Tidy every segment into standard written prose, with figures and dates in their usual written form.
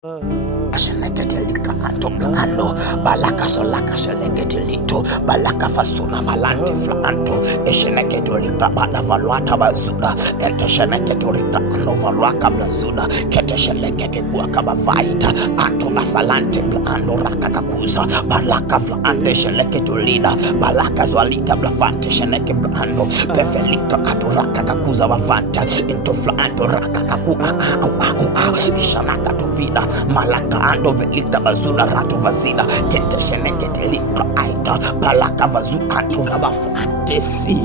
Asheneketelika anto balaka solaka seleketelito balaka fasuna malante flanto esheneketolika bada valuata bazuda etesheneketolika ano valuaka blazuda keteshenekeke kuaka bafaita anto bafalante plano rakakakuza balaka flante sheneketolida balaka zwalita blafante sheneke blando pefelika aturaka kakuza bafanta into flanto rakakaku ishanaka tuvida malaka ando velita bazula rato vazida keteshenekete litra aita balaka vazu anto kabafante si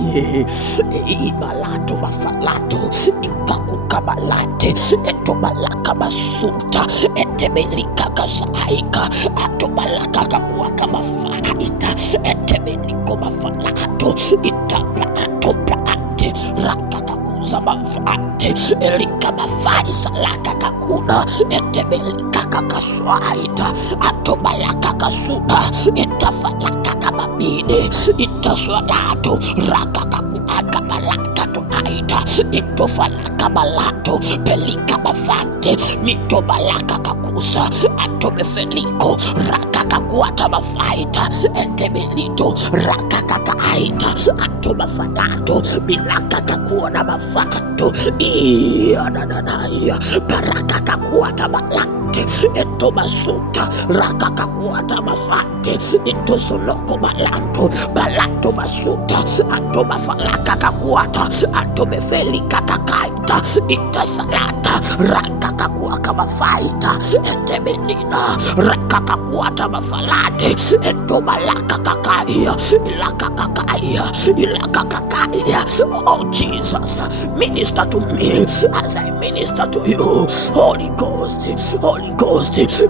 balato bafalato ikaku kabalate eto balaka basunta etebelika kasaika ato balaka kakua kabafaita etebeliko bafalato itapla ato praate rakakakuza bafante elika bafai salaka kakuna etebelika kakaswaita atobalaka kasuda etafalaka kababide itaswalato rakakakuaka balaka to aita itofalaka balato pelika bafante mitobalaka kakusa atobefeliko rakakakuata bafaita entebelito rakakakaita atobafalato bilaka kakuona bafato iadadadaya barakakakuata balante eto basuta rakakakuata bafante eto soloko balanto basuta ato bafalaka kakuata ato befelika kakaita itasalata rakakakuaka bafaita entebelina rakakakuata bafalate eto balaka kakaya ilaka kakaya. Oh Jesus, minister to me as I minister to you. Holy Ghost,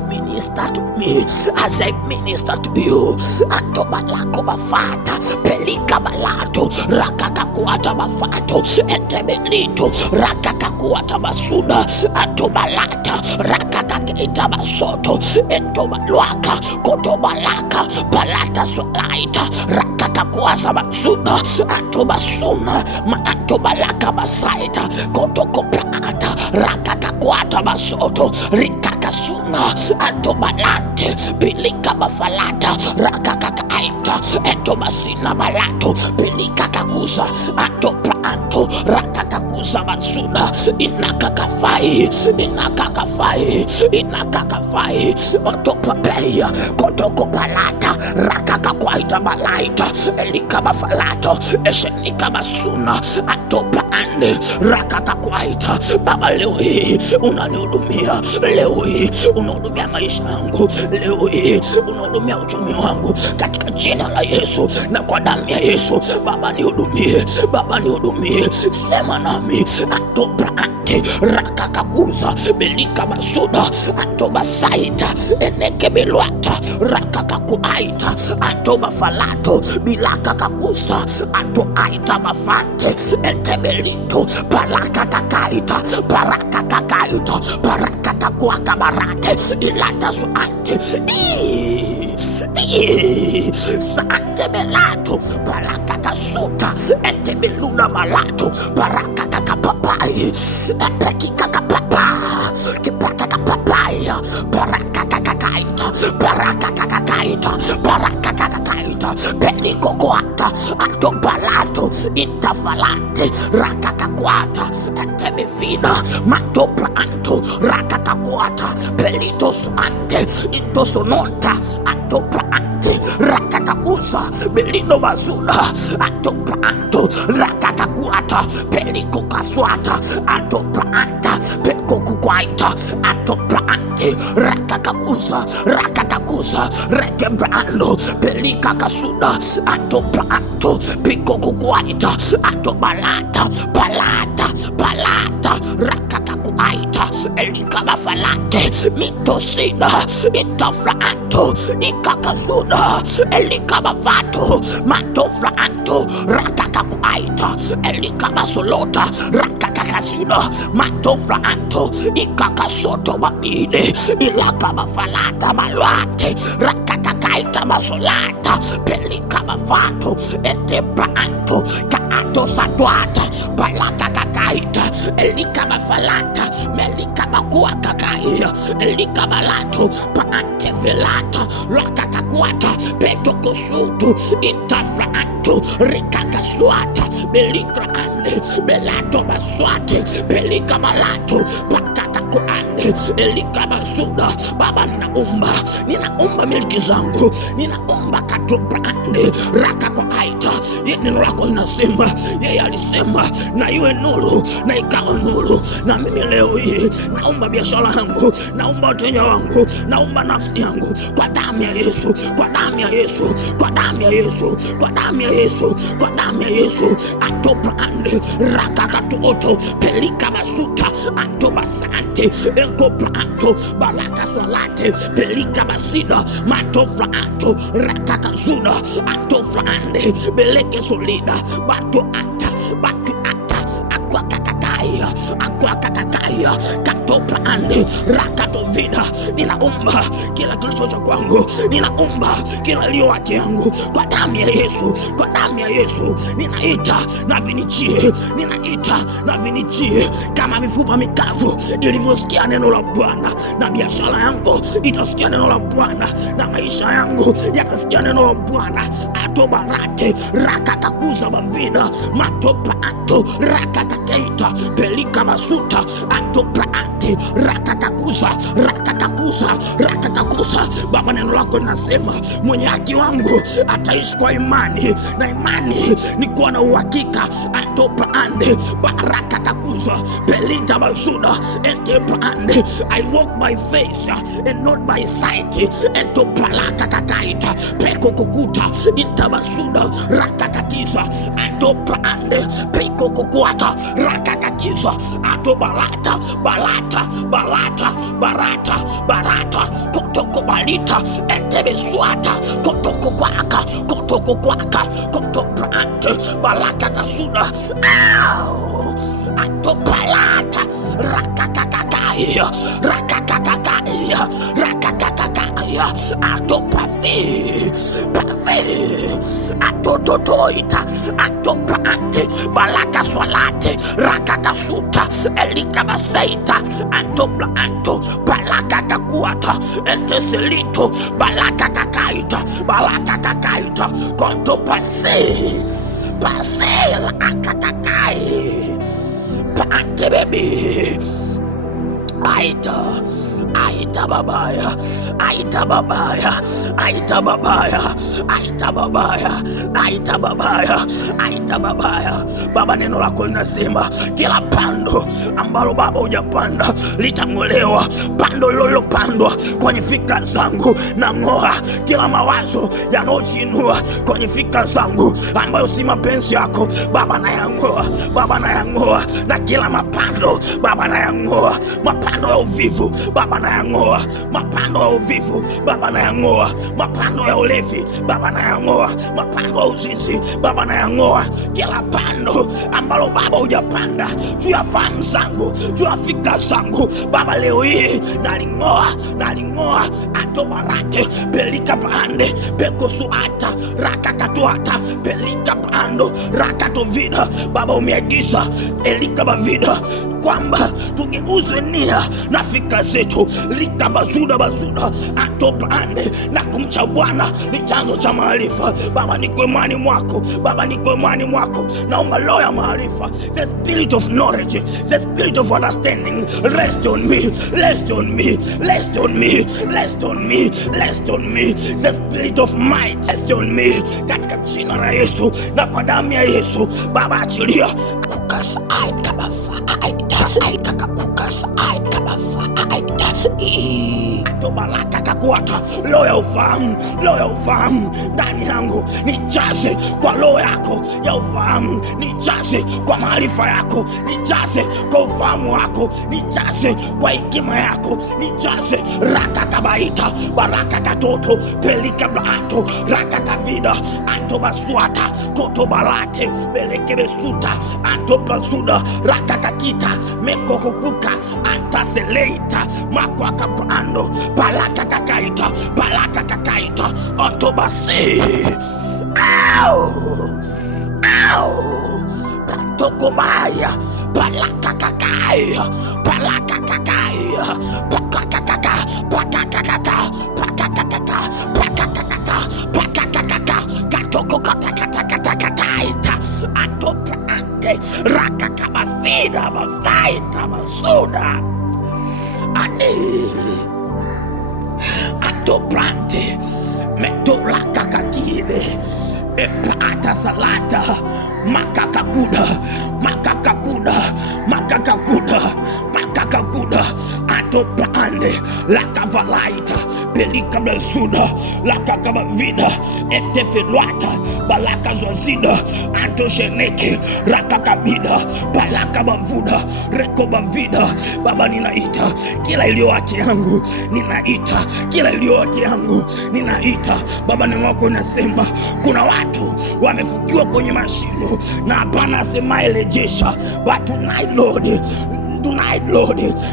minister to me as I minister to you. Atobalako bafata, pelika balato, rakakakuata bafato, entebelito, rakakakuata basuda, atobalata, rakakakita basoto, entobaluaka, kotobalaka, balata swalaita, rakakakuasa basuda, atobasuma, atobalaka basaita, kotokoprata, rakakakuata basoto, rikakasuna, atobalante, pilika bafalata, rakakakaita, etobasina balato, pilika kakusa, atopranto, rakakakusa basuda, inakakafai, otopapeya, kotokopalata, rakakakwaita balaita, elika bafalato, eshenika basuna, atoprande, rakakakwaita. Baba, leo hii unanihudumia, leo hii unahudumia maisha yangu, leo hii unahudumia uchumi wangu katika jina la Yesu na kwa damu ya Yesu. Baba nihudumie, sema nami. Atobrante rakakakuza belika basuda atobasaita enekebelwata rakakakuaita atobafalato bilaka kakusa atoaita bafante entebelito barakakakaita barakakakuaka barate ilata suante sante belato barakakasuta entebeluna malato barakakakapapai epekikakapapa kipakakapapaya barakakakaita pelikokoata atobalato itafalante rakakakwata entebefina matopranto rakakakwata pelitosante intosononta atoprante rakakakusa belino basuna atopranto rakakakuata pelikokaswata atopranta pekokukwaita atoprante rakakakusa rekebrando pelikakasuda atopranto pikokukwaita atobalata rakakakuaita elikabafalate mitosida itafranto ikakasuda elikabafato matofranto rakakakuaita elikabasolota rakakakasuda matofranto ikakasoto babide ilakabafalata malwate rakakakaita basolata pelikabafato etebranto kaato satwata balakakakaita elikabafalata melika bakua kakai elika balato paante velata lakakakuata petokosutu itafraanto rikakaswata belikra ande belato baswate belika balato pakakakuande elika basuda. Baba, ninaomba miliki zangu, ninaomba katobrande raka kwa aita. Neno lako linasema, yeye alisema na iwe nuru na ikawa nuru. Na mimi leo hii naomba biashara yangu, naomba wateja wangu, naomba nafsi yangu kwa damu ya Yesu, kwa damu ya Yesu, kwa damu ya Yesu, kwa damu ya Yesu, kwa damu ya Yesu. Atobrande raka katoto pelika basuta antobasante enkobrando balaka swalate pelika basida mantofra anto rakakazuda antofra ande beleke solida batu ata akwakakakaya katopra ande rakatovida. Ninaomba kila kilicho cha kwangu, ninaomba kila iliyo wake yangu kwa damu ya Yesu, kwa damu ya Yesu. Ninaita na vinichie, ninaita na vinichie kama mifupa mikavu ilivyosikia neno la Bwana. Na biashara yangu itasikia neno la Bwana, na maisha yangu yatasikia neno la Bwana. Atobarate rakakakuza bavida matopa ato rakakakeita pelika basuta atopraante rakakakuza. Baba, neno lako linasema mwenye haki wangu ataishi kwa imani, na imani ni kuwa na uhakika. Antopraande barakakakuza pelita basuda entepraande. I walk by faith and not by sight. Entopalakakaita peko kukuta intabasuda rakakakiza antopraande peko kukuata rakakakiza atobalata barata kotoko balita entebeswata kotoko kwaka kotoprante balaka kasuda atopalata rakakakakaya atopafi atototoita atoprante balaka swalate rakakasuta elikabasaita antoplanto balaka kakuata enteselito balaka kakaita kontopase pasela akakakai pante baby aita babaya. Baba, neno lako linasema kila pando ambalo Baba hujapanda litang'olewa. Pando lililopandwa kwenye fikra zangu na ng'oa. Kila mawazo yanayochinua kwenye fikra zangu ambayo si mapenzi yako Baba, nayang'oa. Na kila mapando Baba nayang'oa. Mapando ya uvivu Baba nayang'oa. Mapando ya uvivu Baba nayang'oa. Mapando ya ulevi Baba nayang'oa. Mapando ya uzinzi Baba nayang'oa. Kila pando ambalo Baba hujapanda juu ya fahamu zangu, juu ya fikra zangu Baba, leo hii naling'oa. Atobarate pelika pande pekosuata rakakatuata pelika pando rakatovida. Baba, umeagiza elika bavida kwamba tugeuzwe nia na fikra zetu likabazuda atopande na kumcha Bwana ni chanzo cha maarifa. Baba, niko imani mwako. Naomba roho ya maarifa, the spirit of knowledge, the spirit of understanding rest on me, the spirit of might rest on me, katika jina la Yesu na kwa damu ya Yesu. Baba, achilia kukasa kama atobalaka kakuata roho ya ufahamu ndani yangu. Nijaze kwa roho yako ya ufahamu, nijaze kwa maarifa yako, nijaze kwa ufahamu wako, nijaze kwa hekima yako, nijaze rakakabaita baraka katoto pelika blato rakakavida antobaswata kotobalate belekebesuta antobasuda rakakakita mekokukuka antaseleita makwakabrando balaka kakaita antobase. Ow! atokobaya palakakakaya palakakakaya pakakakaka pakakakaka pakakakaka pakakakaka pakakakaka katokokatakatakatakaita atoprante rakakabafida bafaita basuda ani atoprante metola kakakile eprata salata makakakuda atoprande lakavalaita pelika blesuda lakakabavida etefelwata balakazwazida antosheneke rakakabida balakabavuda rekobavida. Baba, ninaita kila iliyo haki yangu, ninaita kila iliyo haki yangu, ninaita Baba. Neno lako nasema kuna watu wamefukiwa kwenye mashimo na hapana asemaye rejesha. But tonight Lord,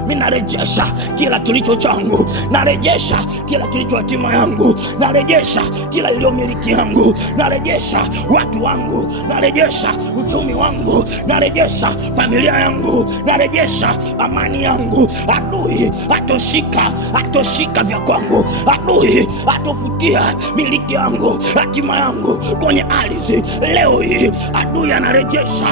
mimi narejesha kila kilicho changu, narejesha kila kilicho hatima yangu, narejesha kila iliyo miliki yangu, narejesha watu wangu, narejesha uchumi wangu, narejesha familia yangu, narejesha amani yangu. Adui atoshika vya kwangu, adui atofukia miliki yangu, hatima yangu kwenye ardhi. Leo hii adui anarejesha,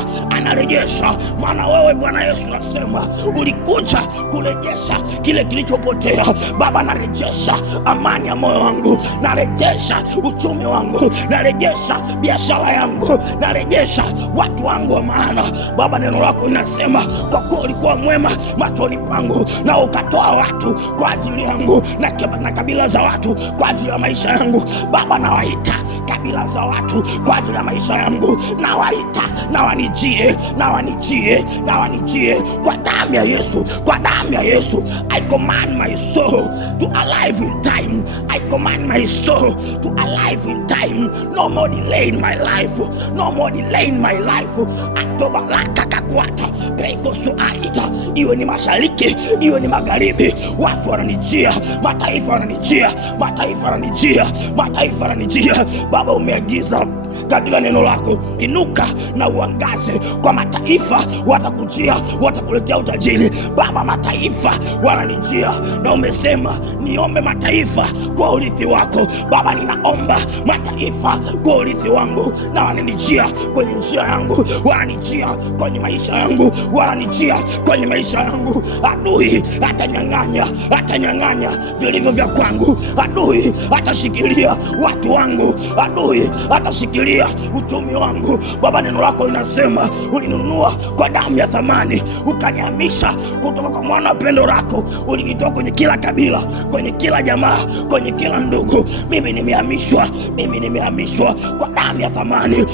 maana wewe Bwana Yesu asema ulikuja kurejesha kile kilichopotea. Baba, narejesha amani ya moyo wangu, narejesha uchumi wangu, narejesha biashara yangu, narejesha watu wangu wa maana. Baba, neno lako linasema kwa kuwa ulikuwa mwema machoni pangu na ukatoa watu kwa ajili yangu na kabila za watu kwa ajili ya maisha yangu. Baba, nawaita kabila za watu kwa ajili ya maisha yangu, nawaita na wanijie kwa damu ya Yesu, kwa damu ya Yesu. I command my soul to alive in time. I command my soul to alive in time. No more delay in my life. No more delay in my life. Atobalaka kakwata peko suaita. Iwe ni mashariki, iwe ni magharibi, watu wananijia, mataifa wananijia. Baba, umeagiza katika neno lako, inuka na uangaze kwa mataifa, watakujia, watakuletea utajiri. Baba, mataifa wananijia na umesema niombe mataifa kwa urithi wako. Baba, ninaomba mataifa kwa urithi wangu, na wananijia kwenye njia yangu, wananijia kwenye maisha yangu, Adui atanyang'anya vilivyo vya kwangu, adui atashikilia watu wangu, adui atashikilia uchumi wangu. Baba, neno lako linasema ulinunua kwa damu ya thamani, ukanihamisha kutoka kwa mwana wa pendo lako. Ulinitoa kwenye kila kabila, kwenye kila jamaa, kwenye kila ndugu. Mimi nimehamishwa kwa damu ya thamani,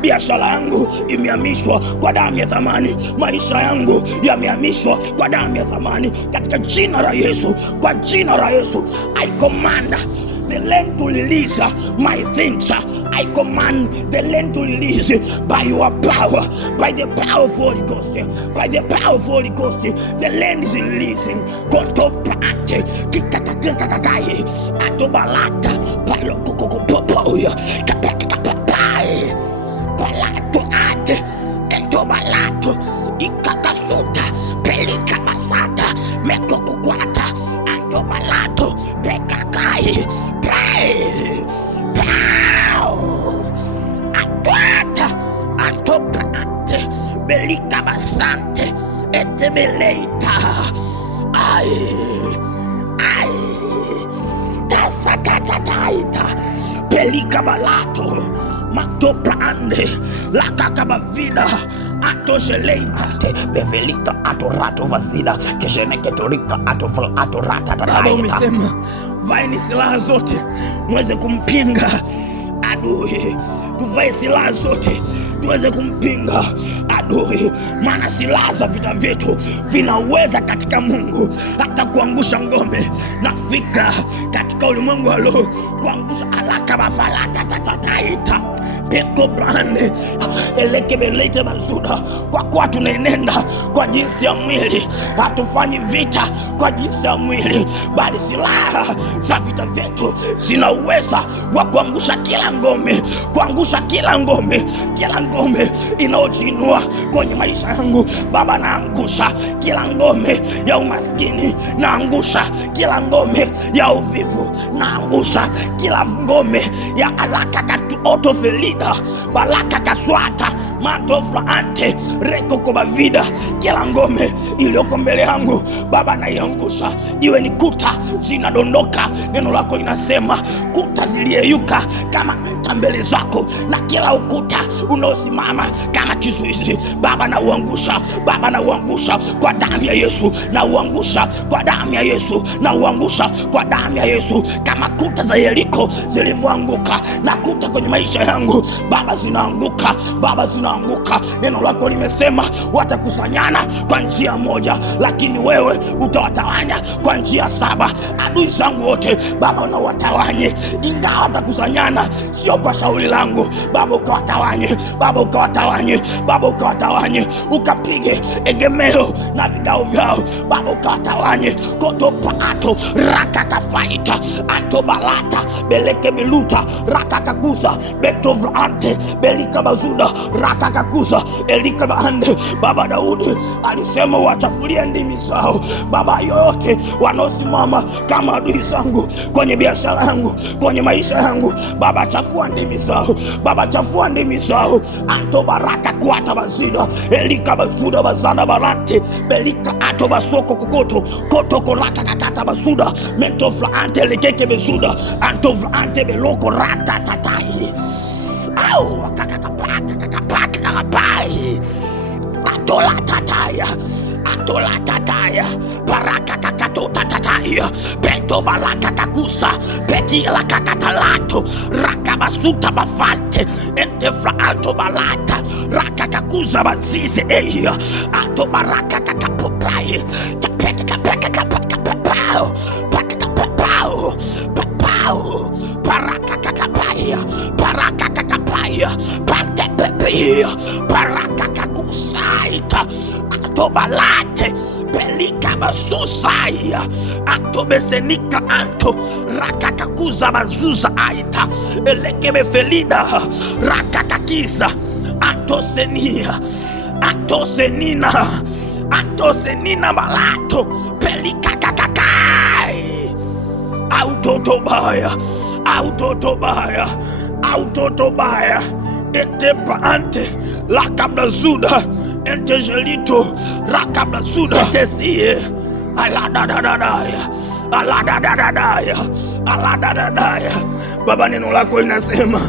biashara yangu imehamishwa kwa damu ya thamani, maisha yangu yamehamishwa kwa damu ya thamani, katika jina la Yesu, kwa jina la Yesu. I command the land to release my things. I command the land to release by your power, by the power of Holy Ghost, the land is releasing. Kontopate kikakakakai atobalata palokokopopoya kapakapapai palato ate entobalato ikakasuta pelika basata mekokokwata antobalato pekakai atwata antoprate belika basante entebeleita tasakatataita pelika balato matoprande lakakabavida atosheleita bevelika atorato vasida kesheneketorika atorata. Baba, umesema vaeni silaha zote mweze kumpinga adui. Tuvae silaha zote tuweze kumpinga adui. adui, maana silaha za vita vyetu vinaweza katika Mungu hata kuangusha ngome na fikra katika ulimwengu wa roho, kuangusha alaka mafalaka tatataita peko brande elekebelete mazuda. Kwa kuwa tunaenenda kwa jinsi ya mwili, hatufanyi vita kwa jinsi ya mwili, bali silaha za vita vyetu zina uweza wa kuangusha kila ngome, kuangusha kila ngome, kila ngome inayojiinua kwenye maisha yangu. Baba, naangusha kila ngome ya umaskini, naangusha kila ngome ya uvivu, naangusha kila ngome ya alaka katu otofelida balaka kaswata mantofla ante reko kobavida. Kila ngome iliyoko mbele yangu Baba naiangusha, iwe ni kuta zinadondoka. Neno lako linasema kuta ziliyeyuka kama mta mbele zako, na kila ukuta unaosimama kama kizuizi Baba na uangusha, Baba na uangusha kwa damu ya Yesu, na uangusha kwa damu ya Yesu, na uangusha kwa damu ya Yesu, kama kuta za Yeriko zilivyoanguka na kuta kwenye maisha yangu Baba zinaanguka, Baba zinaanguka. Neno lako limesema watakusanyana kwa njia moja, lakini wewe utawatawanya kwa njia 7. Adui zangu wote Baba unawatawanye, ingawa watakusanyana sio kwa shauri langu Baba, ukawatawanye Baba, ukawatawanye Baba, ukawatawanye, ukapige egemeo na vigao vyao Baba, ukawatawanye koto pato rakakafaita antobalata beleke biluta rakakakuza betovante belika bazuda rakakakuza elika baande. Baba, Daudi alisema wachafulie ndimi zao Baba, yoyote wanaosimama kama adui zangu kwenye biashara yangu, kwenye maisha yangu Baba, chafua ndimi zao Baba, chafua ndimi zao. Anto baraka kuata bazida elika bazuda bazana barante belika ato basoko kokoto koto koraka kakata bazuda mento flaante lekeke bezuda anto flaante beloko rata tatai au kakakapaka kakapai atola tataya baraka kakato tataya bento baraka kakusa pekila kakatalato rakabasuta bafante ente fraanto balata rakakakuza bazize eya ato baraka kakapopai kapeka kapapao baraka kakapaya baraka kakapaya pante pepia baraka kakusaita atobalate pelika basusaya atobesenika anto rakakakuza bazuza aita elekebe felida rakakakiza antosenina malato pelika kakakai autotobaya ente paante lakablazuda ente jelito rakablazuda tesie aladadadaya. Baba, neno lako linasema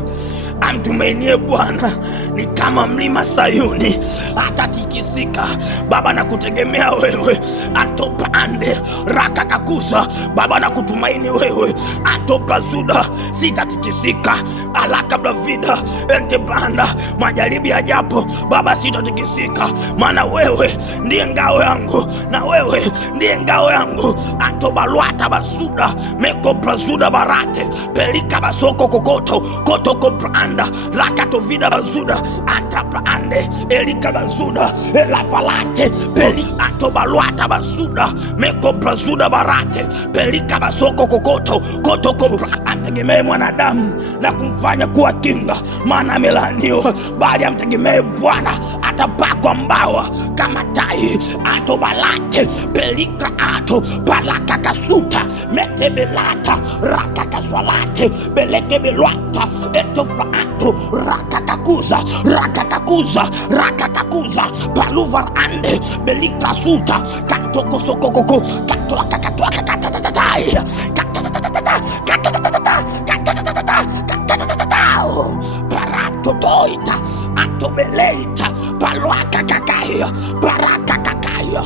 amtumainie Bwana ni kama mlima Sayuni, hatatikisika. Baba, na kutegemea wewe antopande rakakakuza Baba, na kutumaini wewe antopazuda sitatikisika. Alakabla vida ente banda majaribi ajapo Baba, sitatikisika, maana wewe ndiye ngao yangu, na wewe ndiye ngao yangu. Antobalwata basuda meko prazuda barate pelika basoko kokoto kotoko branda rakato vida bazuda antabrande elika bazuda elafalate peli antobalwata basuda meko prazuda barate pelika basoko kokoto kotoko. Amtegemee mwanadamu na kumfanya kuwa kinga, maana amelaaniwa, bali amtegemee Bwana atapakwa mbawa kama tai. Antobalate pelika ato balaka kasuta metebelata rakakaswalate beleke belwata etofraato rakakakuza paluvarande belika suta kantokosokokoko katwakakatwakakatatatai paratotoita antobeleita palwakakakaya barakakakaya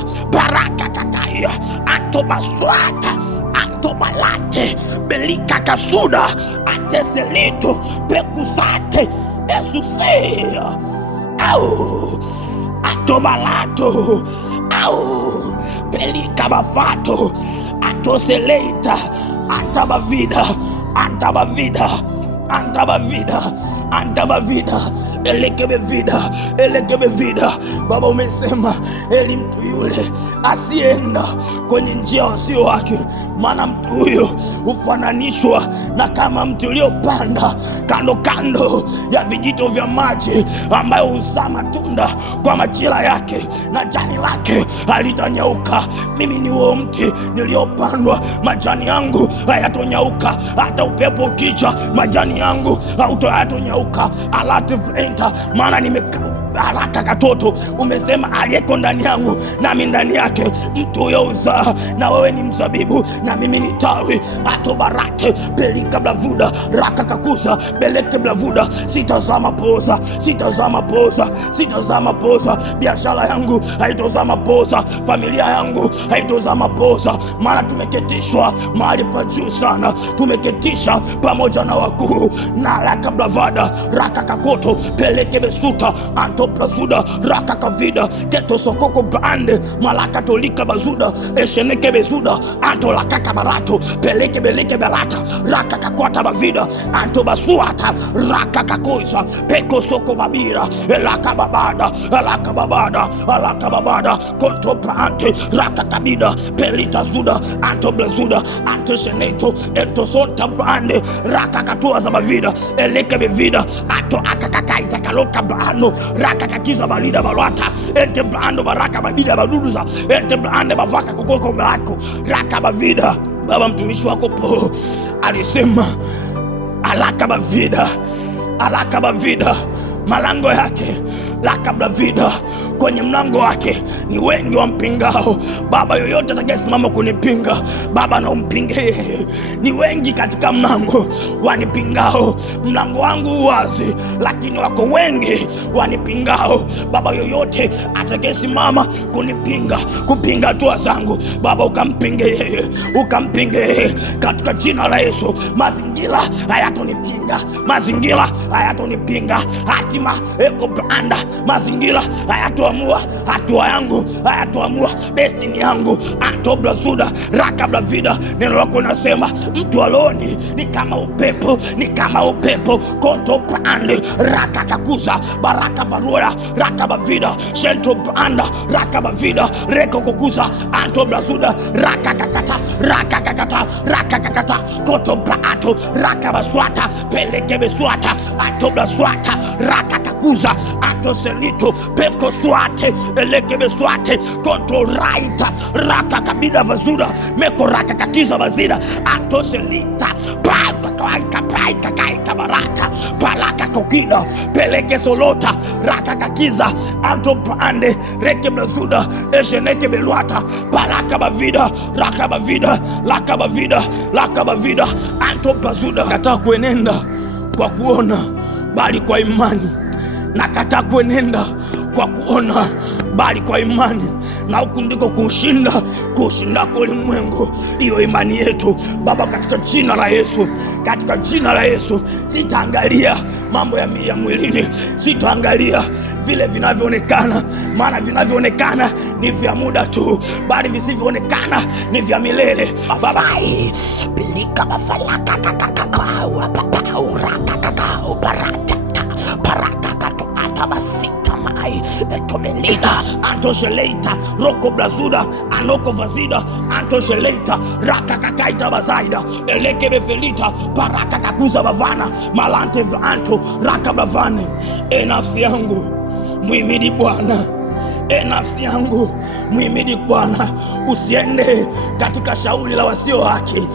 antobaswata antobalate belika kasuda anteselito pekusate esufea au atobalato au pelika bafato atoseleita antabavida antabavida antabavida antabavida elekebevida. Baba, umesema eli mtu yule asienda kwenye njia wasio wake, maana mtu huyo hufananishwa na kama mtu uliopanda kando kando ya vijito vya maji, ambayo huzaa matunda kwa majira yake na jani lake halitanyauka. Mimi ni huo mti niliopandwa, majani yangu hayatonyauka, hata upepo ukija majani yangu hayatonyauka. Alatifrenta, maana haraka katoto. Umesema aliyeko ndani yangu nami ndani yake, mtu huyo uzaa. Na wewe ni mzabibu na mimi ni tawi. Atobarate belika blavuda raka kakuza beleke blavuda. Sitazama poza, sitazama poza, sitazama poza. Biashara yangu haitozama poza, familia yangu haitozama poza, maana tumeketishwa mahali pa juu sana. Tumeketisha pamoja na wakuu. Na raka blavada raka kakoto peleke besuta antoplazuda raka kavida keto sokoko brande malaka tolika bazuda esheneke bezuda antolakaka barato peleke beleke belata raka kakwata bavida antobasuata raka kakoisa peko soko babira elaka babada alaka babada alaka babada konto prante raka kabida pelita zuda antoblazuda antosheneto entosonta brande raka katua za bavida eleke bevida ato akakakaita kaloka brano raka kakiza balida balwata ente brando baraka babida baduduza ente brande bavaka kokoko brako raka bavida. Baba, mtumishi wako po alisema alaka bavida malango yake laka bavida, kwenye mlango wake ni wengi wampingao. Baba, yoyote atakayesimama kunipinga Baba na umpinge. Ni wengi katika mlango wanipingao. Mlango wangu wazi, lakini wako wengi wanipingao. Baba, yoyote atakayesimama kunipinga, kupinga hatua zangu Baba, ukampinge yeye, ukampinge yeye katika jina la Yesu. Mazingira hayatonipinga, mazingira hayatonipinga. Hatima eko branda, mazingira hayatoamua hatua yangu, hayatoamua destiny yangu. Antoblazuda rakablavida. Neno lako nasema mtu aloni ni kama upepo, ni kama upepo. Konto brande rakakakuza baraka varua rakabavida shento branda rakabavida reko kokuza antoblazuda rakakakata konto braato rakabaswata peleke beswata antoblazwata rakakakuza antoselito peko swate elekebe swate konto raita raka kabida vazuda meko raka kakiza vazida antoshelita paika kaita barata palaka kokida peleke solota raka kakiza anto pande reke blazuda esheneke belwata palaka bavida raka bavida laka bavida anto bazuda. Kataa kuenenda kwa kuona bali kwa imani. Nakataa kuenenda kwa kuona bali kwa imani, na huku ndiko kushinda kwa ulimwengu. Hiyo imani yetu Baba, katika jina la Yesu, katika jina la Yesu. Sitaangalia mambo ya mwilini, sitaangalia vile vinavyoonekana, maana vinavyoonekana ni vya muda tu, bali visivyoonekana ni vya milele. Babai bilika bafalaka kakakau papau rakakakau barata parakakato atabasita mai etobelida antosheleita roko blazuda anoko vazida antosheleita rakakakaita bazaida eleke befelita parakakakuza bavana malante anto rakabavane. Nafsi yangu muhimidi Bwana, nafsi yangu muhimidi Bwana. Usiende katika shauri la wasio haki.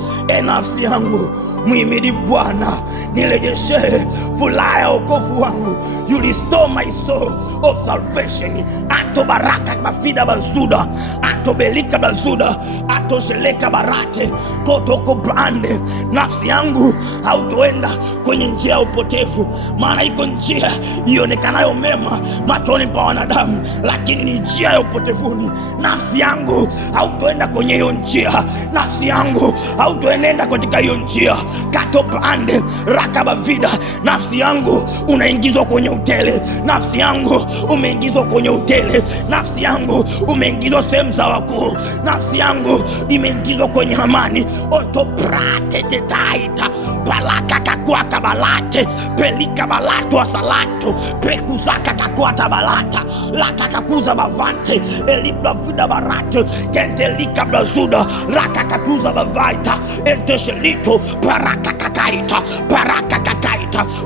Nafsi yangu muhimidi Bwana. Nirejeshe furaha ya wokovu wangu. You restore my soul of salvation. Anto baraka bafida bazuda anto belika bazuda anto sheleka barate kotoko brande. Nafsi yangu hautoenda kwenye njia ya upotevu, maana iko njia ionekanayo mema machoni pa wanadamu, lakini ni njia ya upotevuni. Nafsi yangu hautoenda kwenye hiyo njia, nafsi yangu hautoenenda katika hiyo njia. katoprande rakabavida. Nafsi yangu unaingizwa kwenye utele, nafsi yangu umeingizwa kwenye utele, nafsi yangu umeingizwa sehemu za wakuu, nafsi yangu imeingizwa kwenye amani. Ontoprate tetaita palaka kakuata balate pelika balatu asalato pekuzaka kakuata balata laka kakuza bavante elibla vida barate kentelika blazuda raka katuza bavaita enteshelito paraka kakaita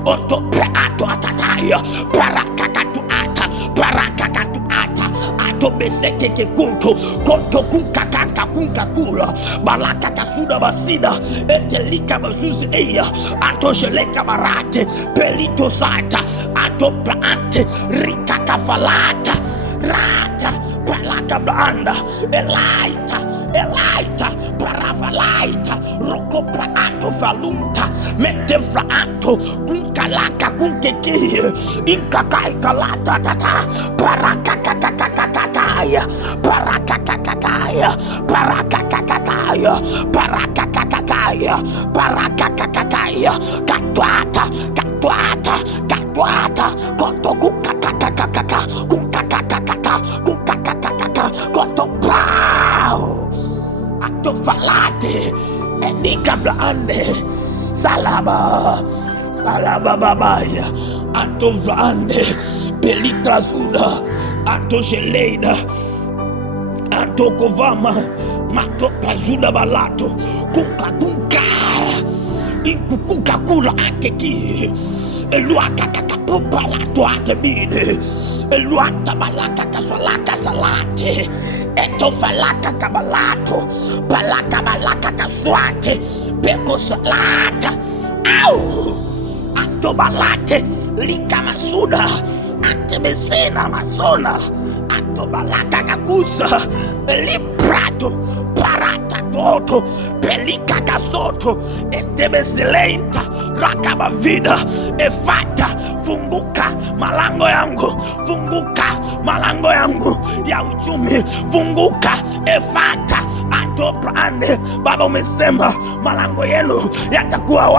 onto preato atataya paraka katuata ato beseke kekuto konto kukakaka kukakula balaka kasuda basida entelika bazuzi eya atosheleka barate pelito sata atoprante rikakafalata rata palaka blanda elaita parafalaita rokopa anto falunta mente fraanto kunkalaka kunkekie inkakaikalata tata parakakakakakakaya katwata konto kukakakakaka konto prao ato falate enika blande salaba babaya ato vlaande pelika zuda ato sheleida ato kovama mato pazuda balato kuka ikukuka kula akeki eluaka kakapupalato atebide eluata balaka kasolaka salate etofalaka kabalato balaka kaswate peko salata au atobalate lika masuda atebesena masona atobalaka kakusa liprato parata toto pelika kasoto entebeselenta rakabavida efata funguka malango yangu ya uchumi, funguka efata antoprane. Baba, umesema malango yenu yatakuwa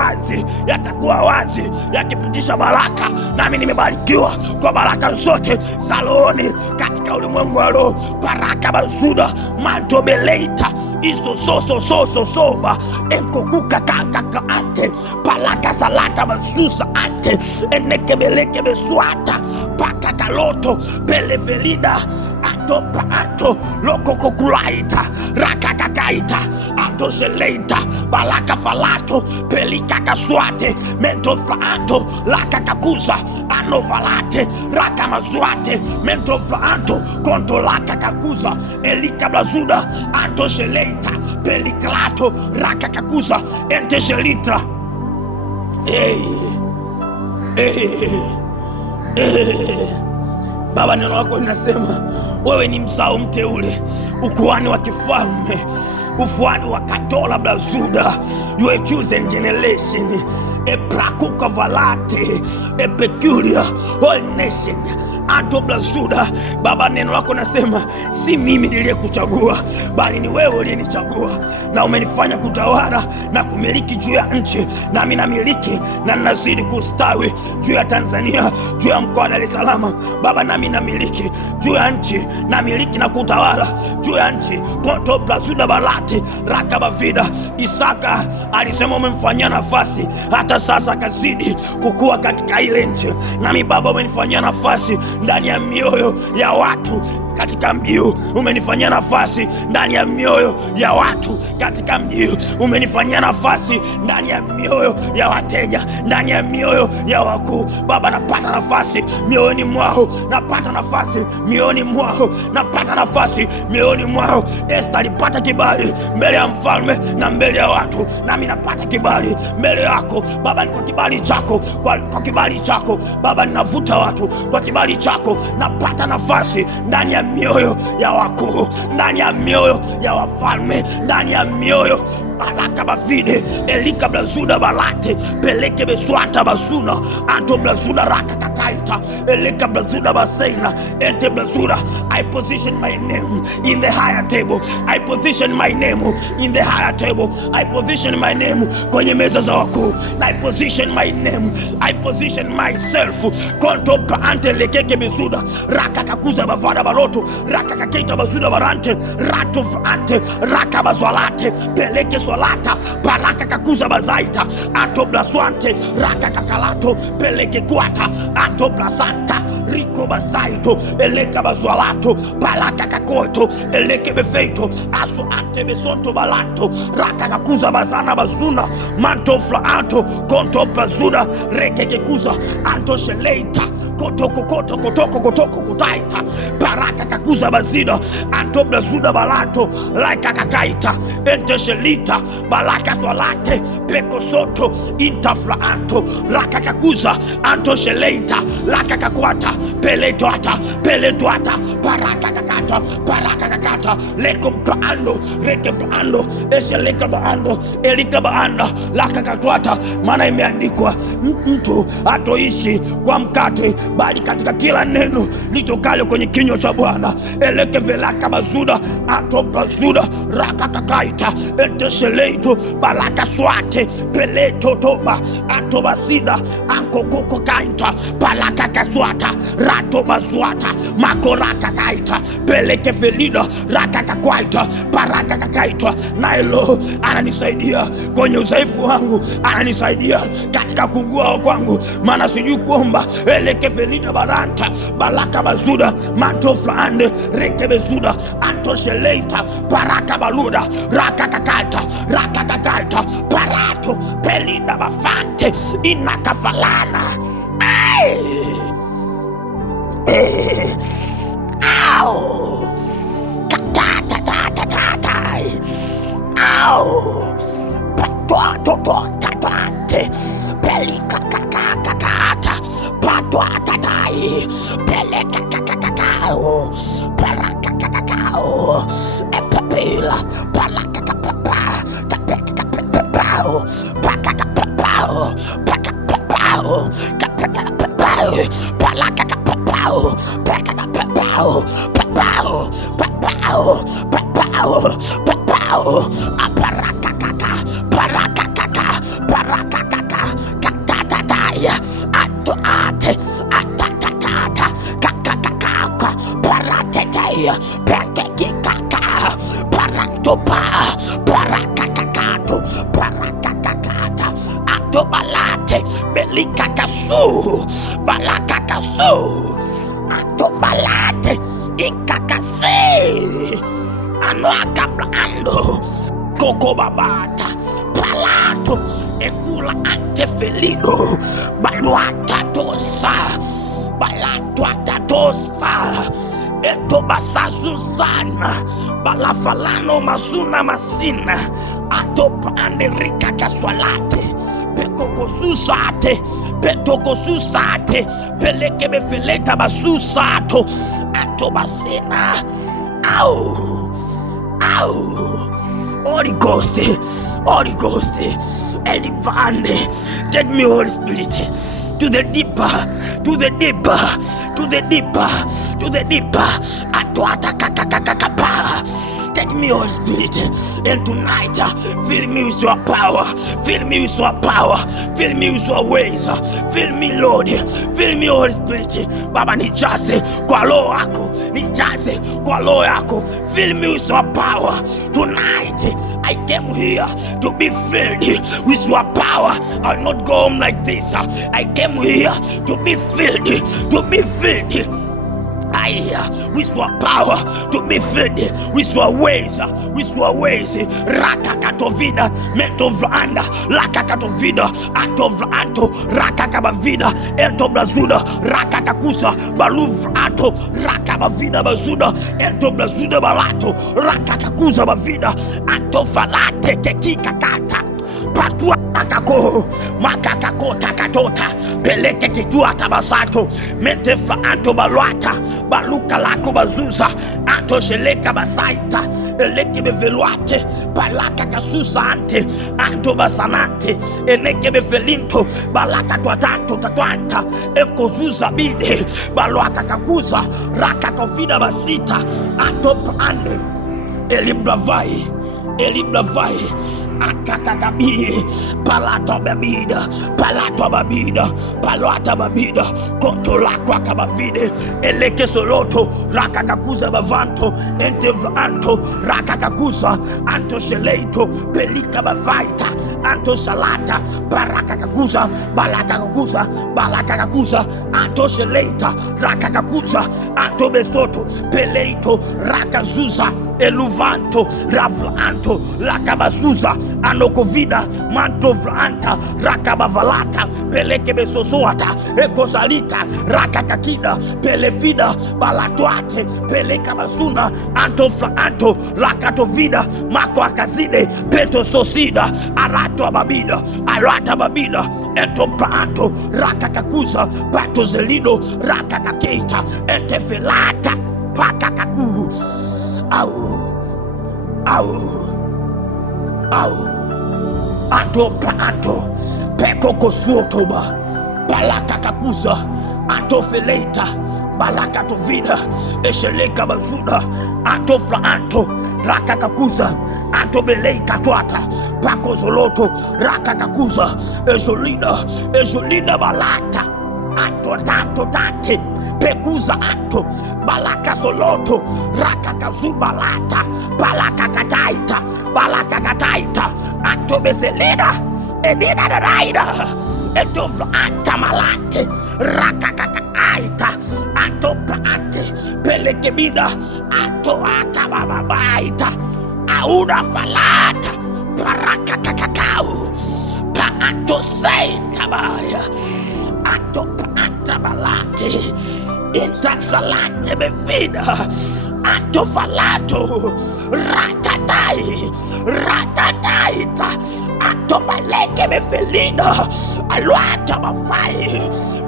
wazi yakipitisha baraka, nami nimebarikiwa kwa baraka zote za rohoni katika ulimwengu wa roho. Baraka bazuda mantobeleita iso soso soba enkokuka kanka ante palaka salata bazusa ante enekebeleke beswata paka kaloto belevelida anto lokokokulaita rakakakaita anto sheleita balaka falato pelika kaswate mento flaanto lakakakusa anovalate rakamazwate mento flaanto konto lakakakusa elika blazuda anto sheleita peliklato rakakakusa ente shelita. Baba, neno lako linasema wewe ni mzao mteule, ukuhani wa kifalme, ufuani wa katola blazuda, you are chosen generation, a prakuka valate, a peculiar whole nation, anto blazuda. Baba, neno lako nasema si mimi niliyekuchagua, bali ni wewe uliyenichagua, na umenifanya kutawala na kumiliki juu ya nchi, nami namiliki na nazidi kustawi juu ya Tanzania, juu ya mkoa wa Dar es Salaam. Baba, nami namiliki juu ya nchi, namiliki na kutawala juu ya nchi. Ponto blazuda balati rakabavida. Isaka alisema umemfanyia nafasi, hata sasa kazidi kukua katika ile nchi. Nami Baba, umenifanyia nafasi ndani ya mioyo ya watu katika mji huu, umenifanyia nafasi ndani ya mioyo ya watu katika mji huu, umenifanyia nafasi ndani ya mioyo ya wateja, ndani ya mioyo ya wakuu. Baba, napata nafasi mioyoni mwao, napata nafasi mioyoni mwao, napata nafasi mioyoni mwao. Esta alipata kibali mbele ya mfalme na mbele ya watu, nami napata kibali mbele yako Baba. Ni kwa kibali chako, kwa kibali chako Baba ninavuta watu, kwa kibali chako napata nafasi ndani ya ya mioyo ya wakuu, ndani ya mioyo ya wafalme, ndani ya mioyo Alaka bavide elika blazuda balate peleke beswanta basuna anto blazuda raka kakaita elika blazuda baseina ente blazuda. I position my name in the higher table. I position my name in the higher table. I position my name kwenye meza za wakuu. I position my name. I position myself konto pa ante lekeke bezuda raka kakuza bavada baloto raka kakita bazuda barante rato ante raka bazwalate peleke swalata baraka kakuza bazaita anto blaswante raka kakalato peleke kuata anto blasanta riko bazaito eleka bazwalato baraka kakoto eleke befeito aso ante besonto balanto raka kakuza bazana bazuna manto flaanto konto bazuda reke kekuza anto sheleita kotoko kutaita baraka kakuza bazida anto blazuda balato laika kakaita ente shelita balaka swalate peko soto intaflaanto laka kakuza anto sheleita laka kakwata peletuata baraka kakata leko baando reke baando esheleka baando elika baanda laka katwata. Maana imeandikwa mtu atoishi kwa mkate bali katika kila neno litokalo kwenye kinywa cha Bwana. Eleke velaka bazuda ato bazuda raka kakaita entesheleito balaka swate peleto toba anto basida anko koko kaita balaka kaswata rato bazwata makoraka kaita peleke velida raka kakwaita baraka kakaita. Nailo ananisaidia kwenye udhaifu wangu, ananisaidia katika kugua kwangu, maana sijui kuomba. Eleke velida baranta balaka bazuda manto flande reke bezuda anto sheleita baraka baluda raka kakata barato pelida bafante inakafalana. Au au patwatototante pelika kakakata patwatatai peleka kakakao baraka kakakao epapila baraka kapapa kapekapepao pakakapepao pakapepao kapekapepao baraka kapepao pakakapepao pepao pepao pepao pepao aparaka baraka kakataya ato ate atakakata kakakaka barateteya pekekikaka barantopa barakakakato barakakakata ato balate belikakasu balakakasu ato balate inkakase anoakablando koko babata palato ekula antefelido baluata tosa balatuata tosa eto basazuzana balafalano masuna masina atopande rika kaswalate pekokosusate petokosusate peleke befeleta basusato atobasena au Holy Ghost, Elibande, take me Holy Spirit to the deeper, atwata kakakakapa. Take me Holy Spirit, and tonight fill me with your power, fill me with your power, fill me with your ways, fill me Lord, fill me Holy Spirit. Baba nijaze kwa roho yako, nijaze kwa roho yako, fill me with your power. Tonight I came here to be filled with your power. I'll not go home like this. I came here to be filled, with your power, to be filled with your ways, raka katovida mento vlaanda laka katovida anto vlanto raka kabavida ento blazuda raka kakusa balu vlanto raka bavida bazuda ento blazuda balato raka kakusa bavida anto falate kekika kata patua kako makakako takatota peleke kitua tabasato mentefa anto balwata baluka lako bazuza anto sheleka basaita eleke beveluate balaka kasusa ante anto basanante eneke bevelinto balaka twatanto tatwanta ekozuza bide balwaka kakuza raka kofida basita anto ande eliblavai akakakabi palato babida palata babida kontola kwa kabavide eleke soloto rakakakuza bavanto entevanto rakakakuza anto sheleito pelika bavaita anto salata barakakakuza balakakakuza anto sheleita rakakakuza anto besoto peleito rakazuza eluvanto ravlanto lakabazuza anokovida mantovranta rakabavalata peleke besosoata ekosalita rakakakida pelefida balatwate peleka basuna antofraanto rakatovida makoakazide petososida arata babida entopraanto rakakakuza patozelido rakakakeita entefelata pakakaku anto praanto pekoko suotoba balaka kakuza anto feleita balaka tovida esheleka bazuda anto fraanto raka kakuza anto beleika twata pako zoloto raka kakuza ejolida balata anto tanto tante pekuza anto balaka soloto raka kazubalata balaka kataita anto beselida edina daraida eto anta malante raka kataita anto praante pelekebida anto akababaita auda falata baraka kakakau pa anto seita baya anto praanta balate intaxalante bevida anto falato ratataita anto baleke befelida aluata bafai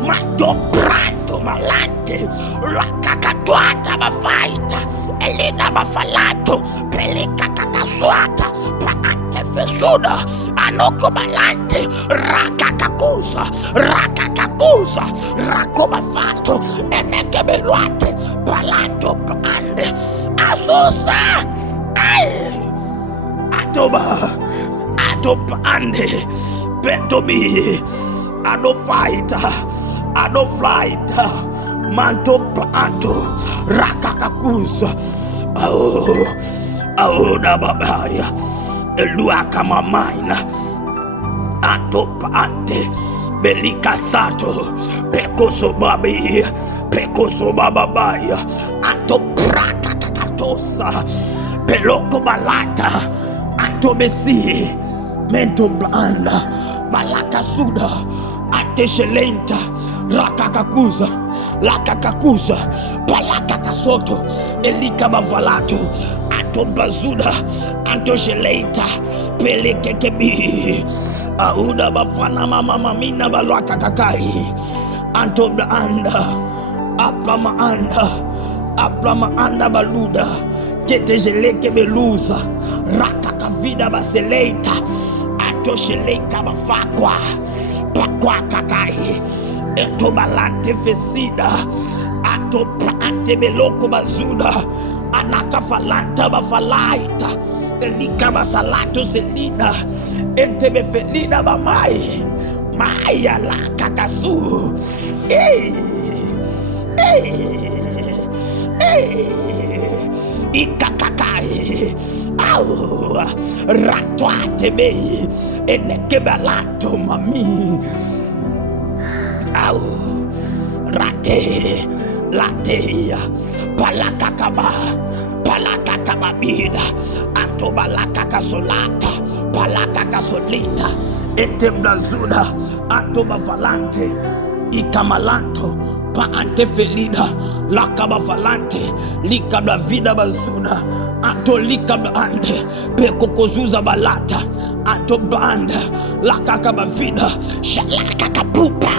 manto pranto malante rakakatwata bafaita elina bafalato peleka kataswata paante fesuda anoko malante rakakakuza rakobafato eneke beluate palanto ande asusa atoba ande pentobi adoflaita manto panto rakakakuza na babaya eluaka mamaina anto ante belika sato pekoso bababaya anto prata kakatosa peloko balata anto besi mento blanda balaka suda ante shelenta rakakakuza palaka kasoto elika bavalato anto bazuda anto shelenta pelekekebi auda bafana mama mina balwaka kakai anto blanda apla maanda baluda ketejeleke beluza rakakavida baseleita anto sheleka bafakwa pakwa kakai ento balante fesida anto praante beloko bazuda anaka falanta bafalaita elika basalato selida ente befelida bamai maya la kakasu ikakakai au ratwate be eneke balato mami au latea palakakababida anto balakakasolata palakakasolita entemblazuda anto bavalante ikamalanto pa ante felida lakaba falante likabla vida bazuda anto likabla ande pekokozuza balata Antobanda lakakabavida shalakakapupa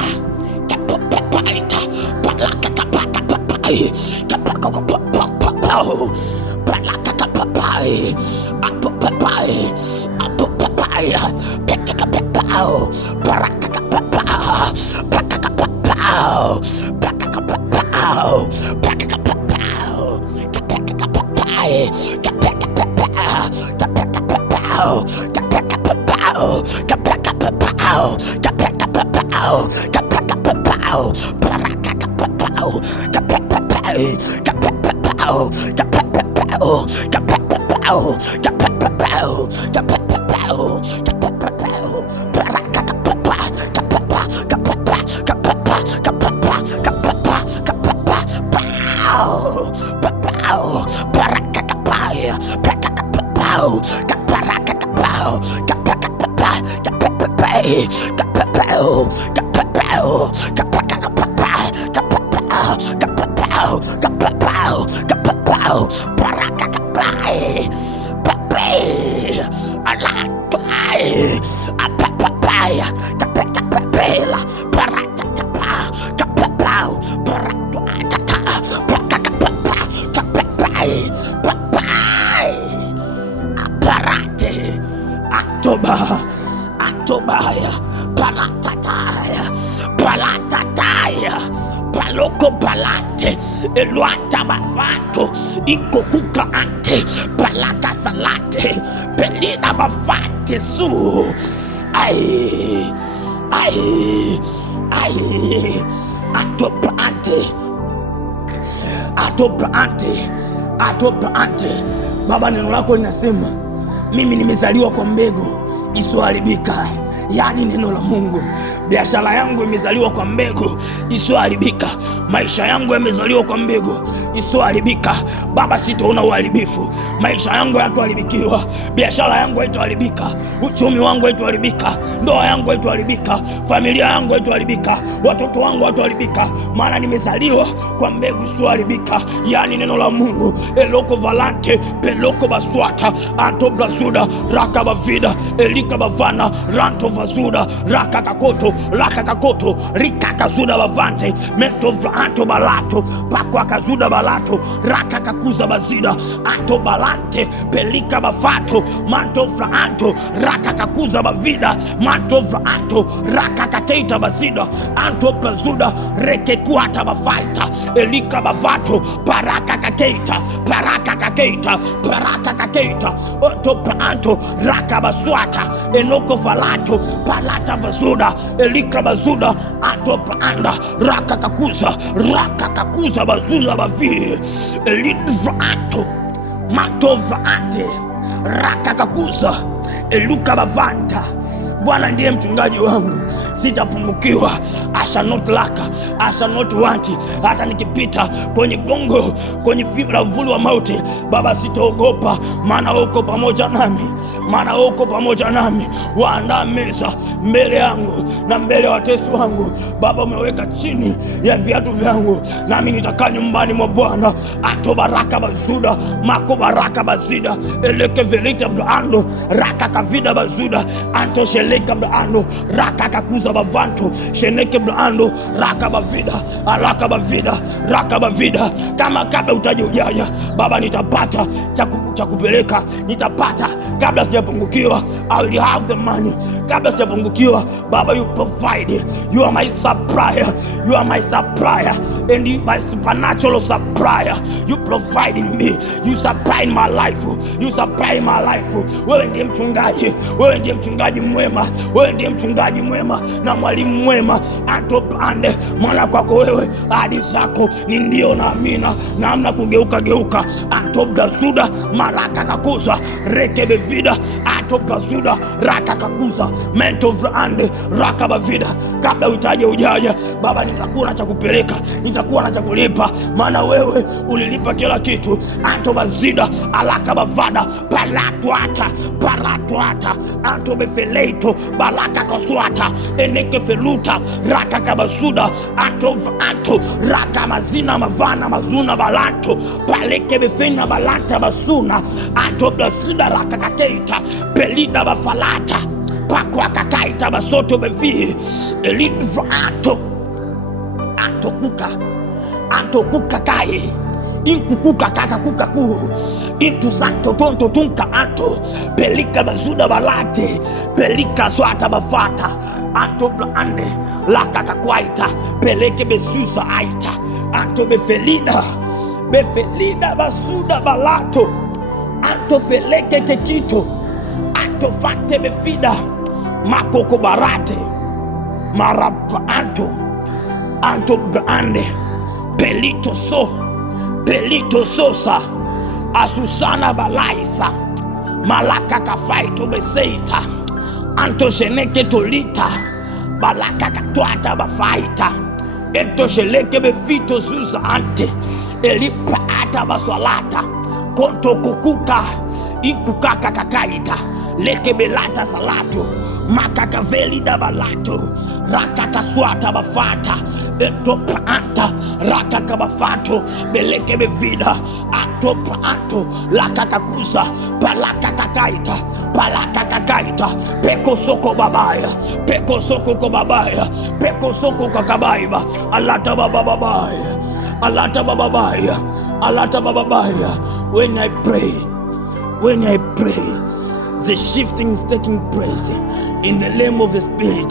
kapopapaita palakakapapapai kapakakapapapau palakakapapai apopapai apopapaya pekakapapau parakakapapau pakakapapau pakakapapau pakakapapau kapakapapai kapakapapau kapakapapau kapakapapau kapakapapau kapakapapau kapakapapau parakakapapau kapakapapau kapakapapau kapakapapau kapakapapau kapakapapau kapakapapau kapakapapau parakakapapa kapapa kapapa kapapa kapapa kapapa kapapa pau papau parakakapaya pakakapapau kaparakakapau kapakapapa kapapapai kapapau kapapau kapakakapapa kapapau kapapau kapapau kapapau parakakapai papai alatuai apapapaya kapakapapela parakakapau kapapau paratuatata pakakapapa kapapai papai aparate Atobaya palatataya palatataya paloko palate eluata bafato ikokuka ante palaka salate pelina bafante su ai atobrante. Baba, neno lako linasema mimi nimezaliwa kwa mbegu isiyoharibika, yani neno la Mungu. Biashara yangu imezaliwa kwa mbegu isiyoharibika, maisha yangu yamezaliwa kwa mbegu isiyoharibika. Baba, sitaona uharibifu, maisha yangu hayatoharibikiwa, biashara yangu haitoharibika, uchumi wangu haitoharibika, ndoa yangu haitoharibika, familia yangu haitoharibika, watoto wangu haitoharibika, maana nimezaliwa kwa mbegu isiyoharibika, yani neno la Mungu. Eloko valante peloko baswata anto brazuda rakabavida elika bavana ranto vazuda rakakakoto lakakakoto rikakazuda bavante mento anto balato pakwa kazuda balato rakakakuza bazida anto balante pelika bafato manto franto rakakakuza bavida manto franto rakakakeita bazida anto brazuda rekekuata bafaita elika bavato parakakakeita onto pranto rakabaswata enoko valato palata vazuda elika bazuda anto pranda rakakakuza bazuda bavi elidvato manto vaante rakakakuza eluka bavanta. Bwana ndiye mchungaji wangu, sitapungukiwa. I shall not lack, I shall not want. Hata nikipita kwenye gongo, kwenye fibra vuli wa mauti, Baba sitaogopa, maana uko pamoja nami. Waandaa meza mbele yangu na mbele watesi wangu. Baba, umeweka chini ya viatu vyangu, nami nitakaa nyumbani mwa Bwana. Ato baraka bazuda mako baraka bazida eleke velita brando raka kavida bazuda anto sheleka brando raka kakuza bavanto sheneke brando raka bavida alaka bavida kama kabla utaje ujaya. Baba, nitapata cha kupeleka, nitapata kabla sijapungukiwa. I will have the money kabla sijapungukiwa. Baba, you provide, you are my supplier, and you my supernatural supplier. You provide in me, you supply in my life, Wewe ndiye mchungaji mwema, na mwalimu mwema. Antopande mwana kwako wewe, ahadi zako ni ndio na amina, na amna kugeuka. Antobgazuda maraka kakuza rekebevida atobgazuda raka kakuza mentovrande raka bavida kabla uhitaji ujaja. Baba, nitakuwa na cha kupeleka, nitakuwa na cha kulipa, maana wewe ulilipa kila kitu. Anto bazida alaka bavada palatwata paratwata anto befeleito balaka koswata eneke feluta raka kabasuda anto raka mazina mavana mazuna balanto paleke befena balanta basuna anto blasida raka kakeita pelida bafalata pakwa kakaita basoto bevi elidva anto kuka kai inkukuka kaka kuka ku intu santo tonto tunka anto pelika bazuda balate pelika swata bafata anto blande laka kakwaita peleke besusa aita anto befelida basuda balato anto feleke kekito anto fante befida makoko barate marapa anto grande pelito sosa asusana balaisa malaka kafaito beseita anto sheneke tolita balaka katwata bafaita eto sheleke befito susa ante elipa ata baswalata konto kukuka inkukaka kakaita leke belata salatu makaka velida balato rakaka swata bafata etopa anta rakaka bafato beleke bevida atopa anto lakaka kusa balaka kakaita peko soko babaya peko soko ko babaya peko soko kakabaiba alata bababaya. When I pray, the shifting is taking place in the realm of the spirit.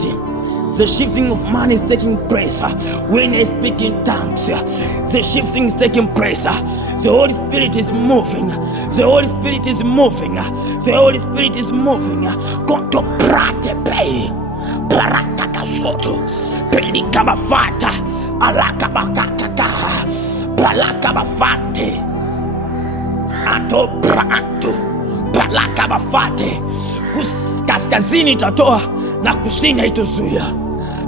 The shifting of man is taking place when I speak in tongues. The shifting is taking place. The Holy Spirit is moving. The Holy Spirit is moving. The Holy Spirit is moving. Konto prate pei parakaka soto pelika bafata alaka bakaka palaka bafate ato prato palaka bafate. Kaskazini itatoa na kusini haitozuia.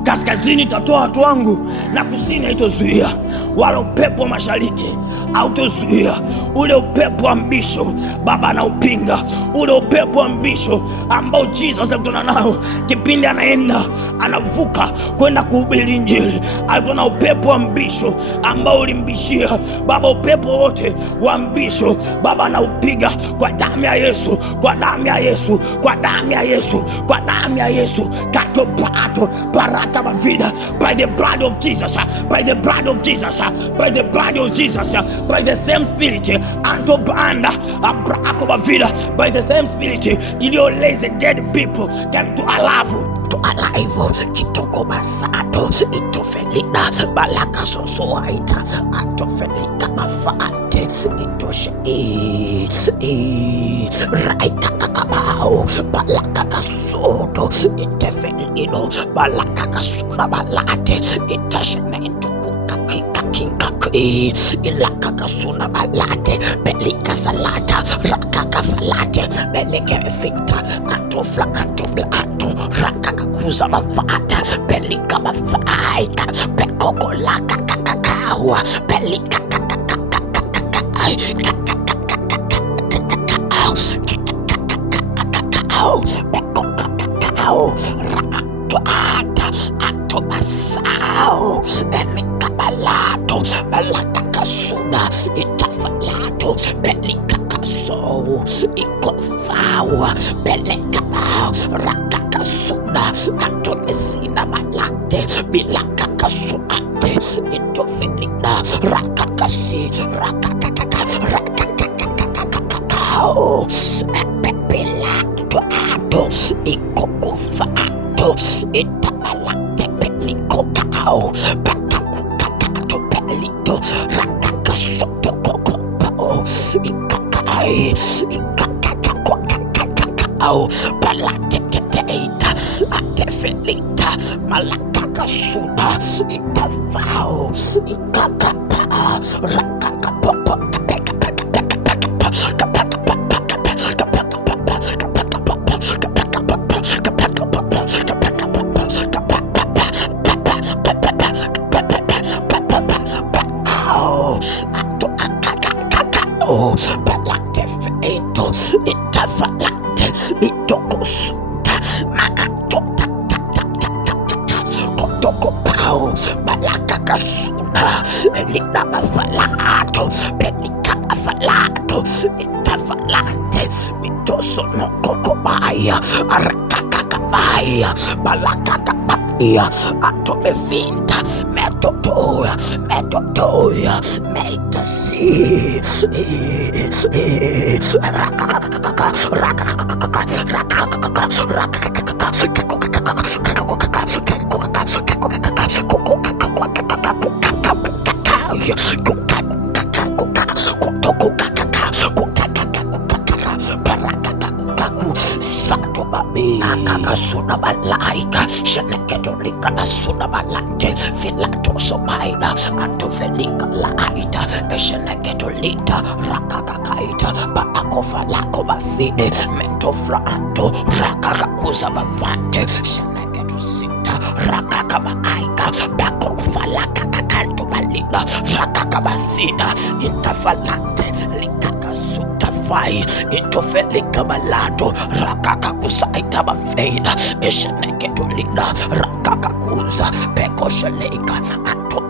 Kaskazini itatoa watu wangu na kusini haitozuia. Wala upepo wa mashariki hautozuia. Ule upepo wa mbisho Baba na upinga. Ule upepo wa mbisho ambao Jesus alikutana nao kipindi anaenda anavuka kwenda kuhubiri Injili. Alikuwa na upepo wa mbisho ambao ulimbishia Baba. Upepo wote wa mbisho Baba na upiga kwa damu ya Yesu, kwa damu ya Yesu, kwa damu ya Yesu, kwa damu ya Yesu. Kato pato baraka bavida, by the blood of Jesus, by the blood of Jesus, by the blood of Jesus, by the same spirit anto banda abrako bavida, by the same spirit ilioleza the dead people came to alive kitoko basato itofelida balaka sosoaita atofelika bafante itoshe raita kakabao balaka kasoto itefelido balaka kasuna balate itashenento ilaka kasuna balate belika salata rakaka falate beleke fita antofla antoblato rakaka kuza bafata belika bafaika pekoko laka kakakawa belika kakakakakakakau pekoko kakakau ratuata antobasao belika balato balaka kasuna itafalato belika kasou ikofawa beleka bao rakaka suna atolesina malate bilaka kasunate itofelina rakakasi rakakakaka rakakakakakakao pepelato ato ikokufato itamalate pelikokao pakakukakato pelito rakakasoto kokopao ikakai ikakakakwakakakakao palate teteita atefelita malakaka suda itafao ikakapa rakakapopo ito balate feito itavalate itokosuta makatota kotoko pao balaka kasuna elina mafalato pelika mafalato itavalate mitoso no kokobaya arakakakabaya balakakabaya atomevinta metotoya metasi rakakakaka Satu babi kakasuna balaika sheneketolika basuna balante filato sobaida anto felika laita sheneketolita rakakakaita baakofa lako bafide mentofra anto rakakakuza bavante sheneketusita rakakabaaika bakofa lakakakanto balida rakakabasida intafalante likakasuta fai intofelika balato rakakakusaita bafeida esheneketolida rakakakuza pekosheleka anto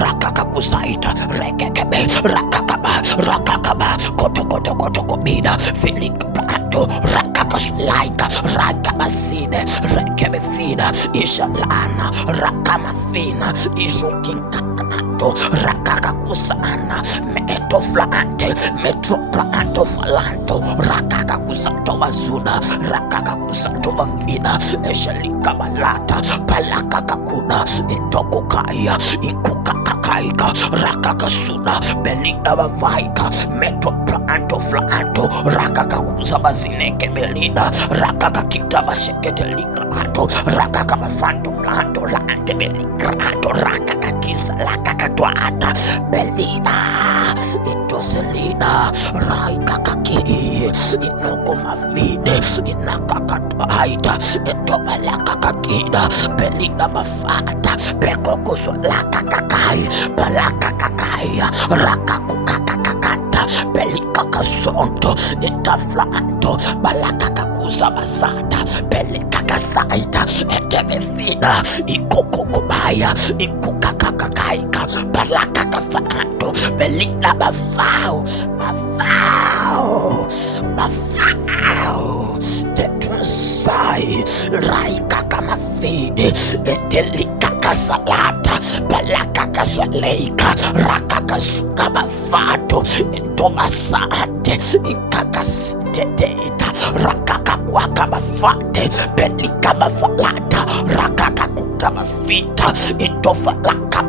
rakakakusaita rekekebe rakakaba kotokobida felika anto rakakasulaika rakabaside rekebefida ishalana rakamafina ishukinkakato rakakakusana meentoflaante metroplaanto falanto rakakakusato bazuda rakakakusato bafida eshalika balata palakakakuda intokukaya inkukakakaika rakakasuda belida bavaika metroplaanto flaanto rakakakuza bazineke belida rakakakita basheketelika ato rakakabafanto planto laante belika ato rakakakisa lakakatwata belida itoselida raikakaki inokomavide inakakatwaita etobalakakakida belida bafata pekokoso lakakakai balakakakaya rakakukakakakata pelikakasonto itaflanto balakakakuza basata pelikakasaita etebefida ikokokobaya ikukakakakaika balakakafanto belida bafao tetunsai raikakamafide etelikakasalata balakakaswaleika rakakasuka bafato entomasante ikakasiteteta rakakakwaka bafate pelika bafalata rakakakuta bafita intofalaka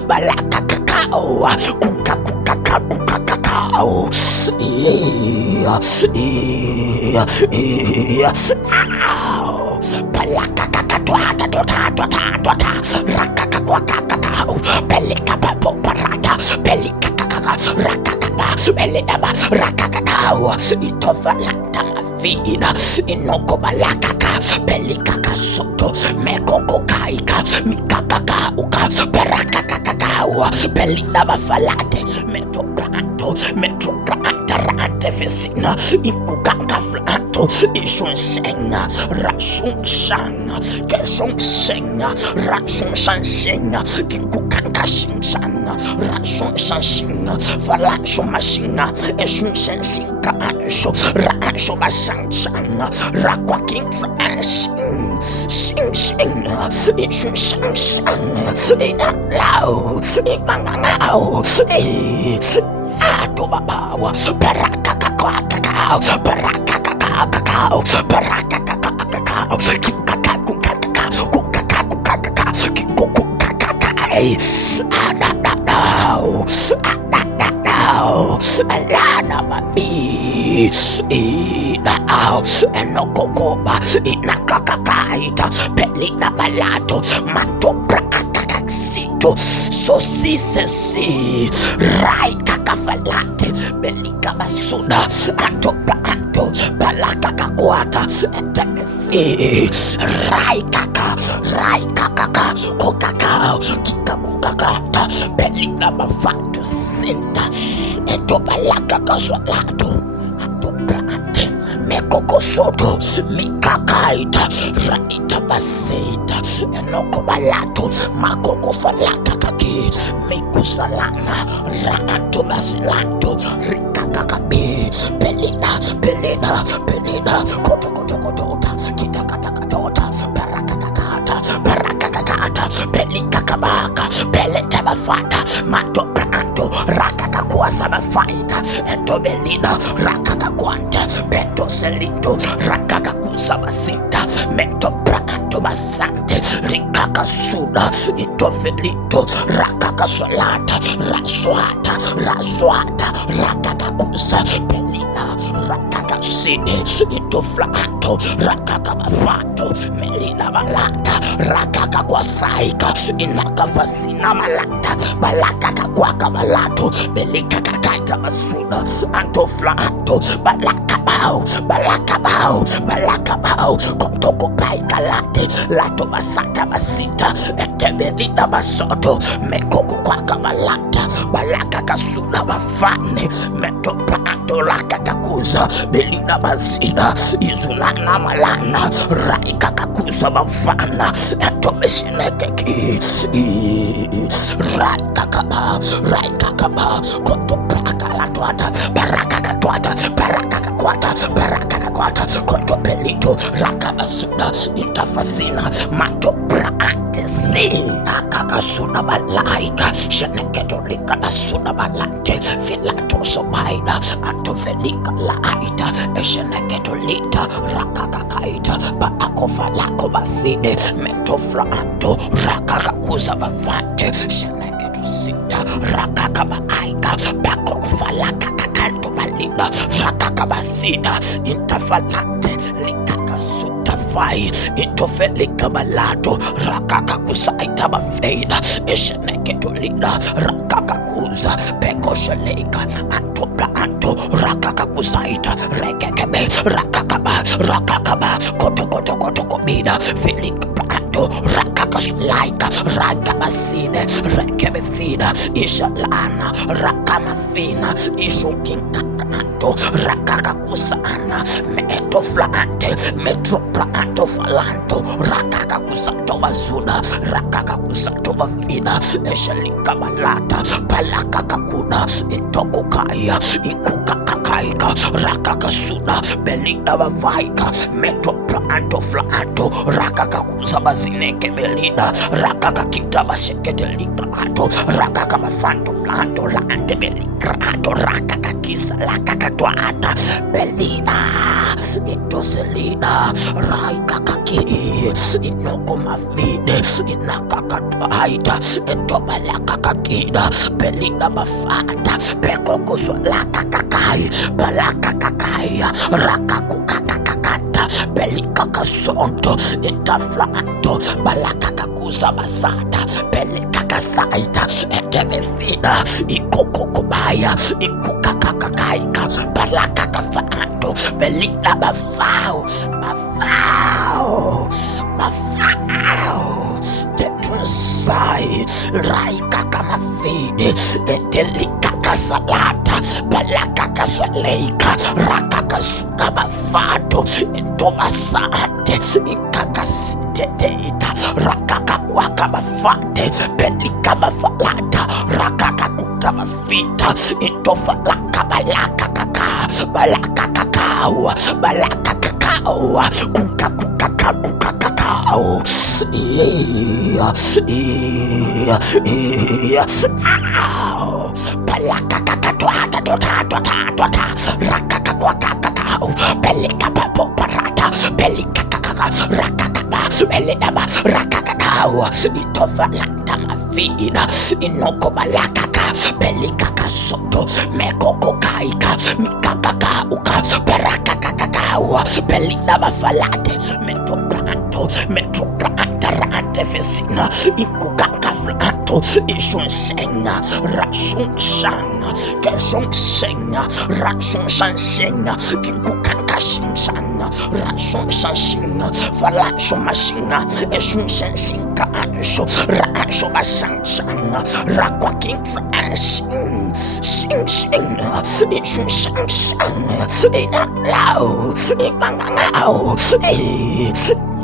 balakakakawa kukakukakakukakao balakakakatwata rakakakwakakakao pelika bapoparata pelika rakakaba belidaba rakakadawa itofalanta mafida inokobalakaka belikakasoto mekokokaika mikakakauka berakakakakawa belidaba falate metroplanta fesina ikukakaflanto ishunsenga rashunshanga keshunsenga rashunsansenga kikukakashinsanga rashunsansinga falashumasinga eshunsensinga ansho rashumasansanga rakwakinfransing singsinga ishunsansanga inalau ikangangau atobabawa parakakakakakao parakakakakakao parakakakakakao kikakakukakakao kikukakakai adadadao alana mabi idao enokokoba inakakakaita pelina balato matopra sosisesi raikakafalate belikabasuda atoplanto balakakakwata etemefi raikaka kokakao kikaku kakakata belina bavato sinta etobalaka kaswalato atobrate mekokosoto mikakaita raita baseta enokobalato makokofalaka kaki mikusalana raato basilato rikakakabi pelina kotokotokotota kitakatakatota barakakakata pelikakabaka peletabafata matopranto rakakakuasabafaita etobelina rakakakwante petoselito rakakakusabasinta metopranto basante rikakasuda itofelito rakakasolata raswata rakakakusa pelina rakakaside itoflato rakakabafato melina balata rakakakwasaika inakavasina malata balakakakwaka balato belikakakaita basuda antoflato balakabao kotokopaikalate lato basata basita etebelina basoto mekokokwaka balata balakakasuda bafane metoprato rakakakuza belina basida izulana malana raikakakuza bafana etobeshenekeki raikakaba kotoprakalatwata barakakakwata kontopelito rakabasuda intafasina matopraantesi akakasuda balaika sheneketolika basuda balante filatosobaida antofelika laita esheneketolita rakakakaita baakofalako bafide metofraanto rakakakuza bafante sheneketusita rakakabaaika bakofalakakakanto balina rakakabasida intafalante likakasutafai itofelika balato rakakakusaita bafeida esheneketolida rakakakuza pekosheleka anto rakakakusaita rekekebe rakakaba kotokotokobida filika rakakaslaika rakabasine rekebefina ishalana rakamafina ishukinkakato rakakakusana meentoflante metroprato falanto rakakakusato basuda rakakakusato bafina eshalikabalata palakakakuda intokukaya inkukakakaika rakakasuda belina bavaika metroprato flato rakakakuza bazineke belida rakakakita basheketelikato rakakabafanto planto lante belikrato rakakakisa lakakatwata belida itoselida raikakaki inokomavide inakakatwaita etobalakakakida belida bafata pekokoso lakakakai balakakakaya rakakukakakakata belikakasonto intaflanto balakakakuza basata belikakasaita etebefida ikokokobaya ikukakakakaika balakakafanto belida bafao tetunsai raikakamafide etelikakasalata balakakaswaleika rakakasudabafato entobasante ikakasiteteita rakakakwakabafate belikabafalata rakakakutabafita intofalakabalakakaka balakakakawa kukakukakakukakao balakakakatwata rakakakwakakakao belikapapoparata belikakakaka rakakaba beledaba rakakakao itofalata mafina inokobalakaka belikakasoto mekokokaika mikakakauka barakakakao belidaba falate metropranta fesina ikukakaflato ishunsenga rashunshanga keshunsenga rashunsansenga kikukankashinga Shana, Rasun Sansina, Falasho Masina, Esun Sensinka Ansho, Ransho Basansana, Rakwa King Fransin, Sing Sing, Esun Sansana, Inalao, Ibangao,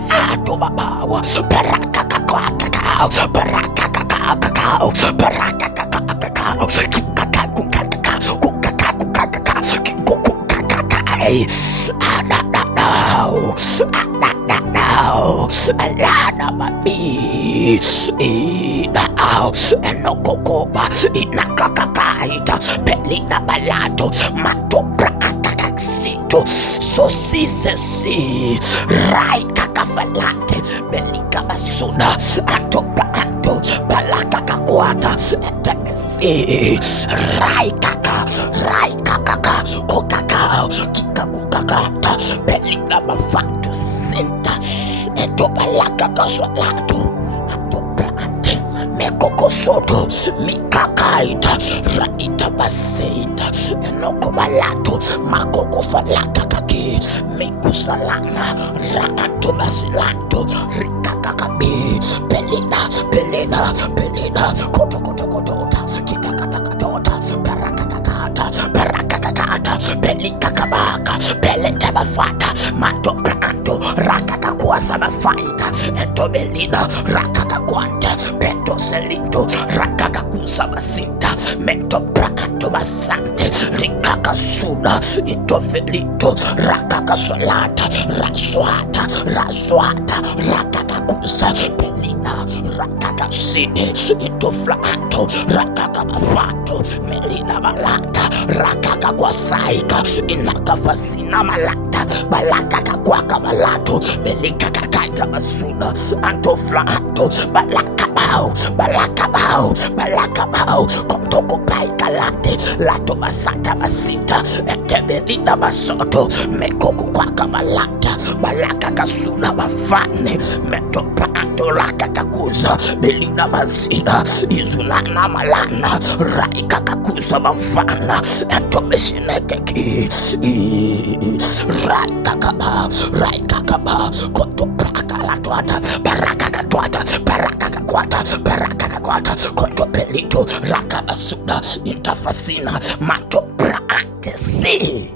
Atobabawa, Parakakakakao, Parakakakakao, Parakakakakao, Kikakakukakakao, Kukakakukakakao, Kikukukakakai, Adadadao, Adadadao, Aladababi, Idao, Enokokoba, Inakakakaita, Pelina Balato, Matopra. Sosisesi rai kakafalate belika basuda atopa ato balaka kakwata etemefi rai kaka kokakao kikakukakata belika bafatu senta eto balaka kaswalato atopa ate mekokosoto mikakaita raita baseita enoko balato makoko falaka kaki mikusalana raato basilato rikakakabi pelida kotokotokotota kitakatakatota parakakakata pelikakabaka peletabafata mato prato rakakakuasa bafaita eto belida rakakakwante peto selito rakakakusa basinta meto prato basante rikakasuda ito felito rakakasolata raswata rakakakusa pelina rakakaside ito flato rakakabafato melina balata rakakakwasaika inakafasina malata balakakakwaka balato belikakakaita basuda antoflato balakabao kontokopaikalate lato basanta basita etebelina basoto mekokukwaka balata balakakasuna bafane metopato lakakakuza belina basida izulana malana raikakakuza bafana etobeshinekeki raikakaba kontoprakalatwata parakakakwata kontopelito rakabasuda intafasina matopraatesi.